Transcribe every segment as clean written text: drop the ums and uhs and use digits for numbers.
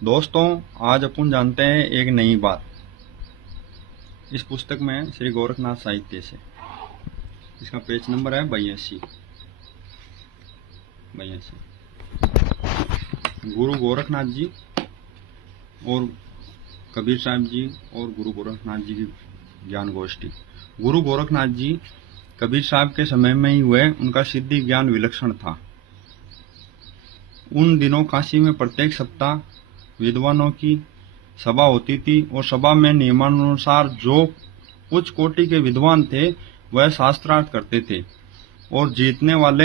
दोस्तों, आज अपन जानते हैं एक नई बात। इस पुस्तक में श्री गोरखनाथ साहित्य से इसका पेज नंबर है 82। गुरु गोरखनाथ जी और कबीर साहब जी और गुरु गोरखनाथ जी की ज्ञान गोष्ठी। गुरु गोरखनाथ जी कबीर साहब के समय में ही हुए। उनका सिद्धि ज्ञान विलक्षण था। उन दिनों काशी में प्रत्येक सप्ताह विद्वानों की सभा होती थी और सभा में नियमानुसार जो उच्च कोटि के विद्वान थे वह शास्त्रार्थ करते थे और जीतने वाले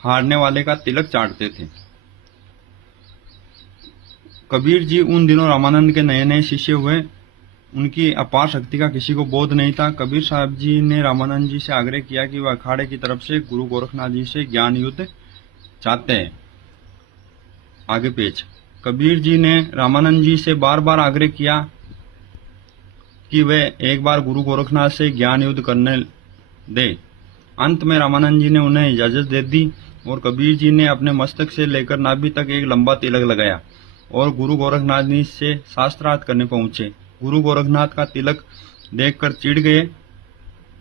हारने वाले का तिलक चाटते थे। कबीर जी उन दिनों रामानंद के नए नए शिष्य हुए। उनकी अपार शक्ति का किसी को बोध नहीं था। कबीर साहब जी ने रामानंद जी से आग्रह किया कि वह अखाड़े की तरफ से गुरु गोरखनाथ जी से ज्ञान युद्ध चाहते हैं। आगे पेज। कबीर जी ने रामानंद जी से बार बार आग्रह किया कि वे एक बार गुरु गोरखनाथ से ज्ञान युद्ध करने दे। अंत में रामानंद जी ने उन्हें इजाजत दे दी और कबीर जी ने अपने मस्तक से लेकर नाभि तक एक लंबा तिलक लगाया और गुरु गोरखनाथ जी से शास्त्रार्थ करने पहुंचे। गुरु गोरखनाथ का तिलक देखकर चिढ़ गए।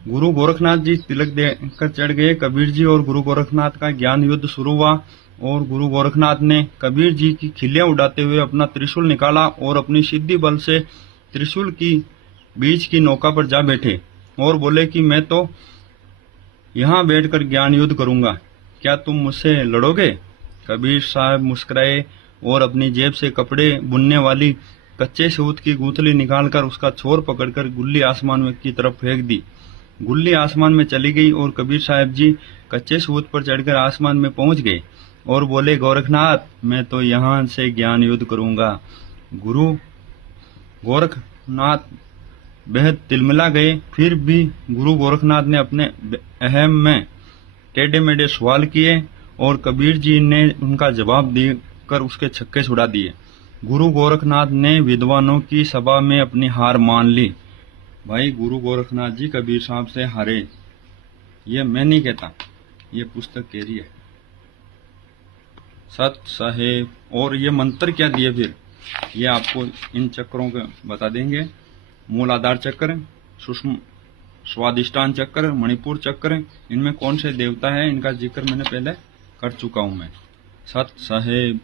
गुरु गोरखनाथ जी तिलक देखकर चढ़ गए। कबीर जी और गुरु गोरखनाथ का ज्ञान युद्ध शुरू हुआ और गुरु गोरखनाथ ने कबीर जी की खिल्लियां उड़ाते हुए अपना त्रिशूल निकाला और अपनी सिद्धि बल से त्रिशूल की बीच की नौका पर जा बैठे और बोले कि मैं तो यहाँ बैठकर ज्ञान युद्ध करूंगा, क्या तुम मुझसे लड़ोगे? कबीर साहब मुस्कुराए और अपनी जेब से कपड़े बुनने वाली कच्चे सूत की गूंथली निकालकर उसका छोर पकड़कर गुल्ली आसमान की तरफ फेंक दी। गुल्ली आसमान में चली गई और कबीर साहब जी कच्चे सूत पर चढ़कर आसमान में पहुंच गए और बोले, गोरखनाथ, मैं तो यहाँ से ज्ञान युद्ध करूंगा। गुरु गोरखनाथ बेहद तिलमिला गए। फिर भी गुरु गोरखनाथ ने अपने अहम में टेढ़े मेढ़े सवाल किए और कबीर जी ने उनका जवाब देकर उसके छक्के छुड़ा दिए। गुरु गोरखनाथ ने विद्वानों की सभा में अपनी हार मान ली। भाई, गुरु गोरखनाथ जी कबीर साहब से हारे, ये मैं नहीं कहता, ये पुस्तक कह रही है। सत साहेब। और ये मंत्र क्या दिए फिर, ये आपको इन चक्रों के बता देंगे। मूल आधार चक्र, सूक्ष्म स्वादिष्टान चक्र, मणिपुर चक्र, इनमें कौन से देवता है इनका जिक्र मैंने पहले कर चुका हूं मैं। सत साहेब।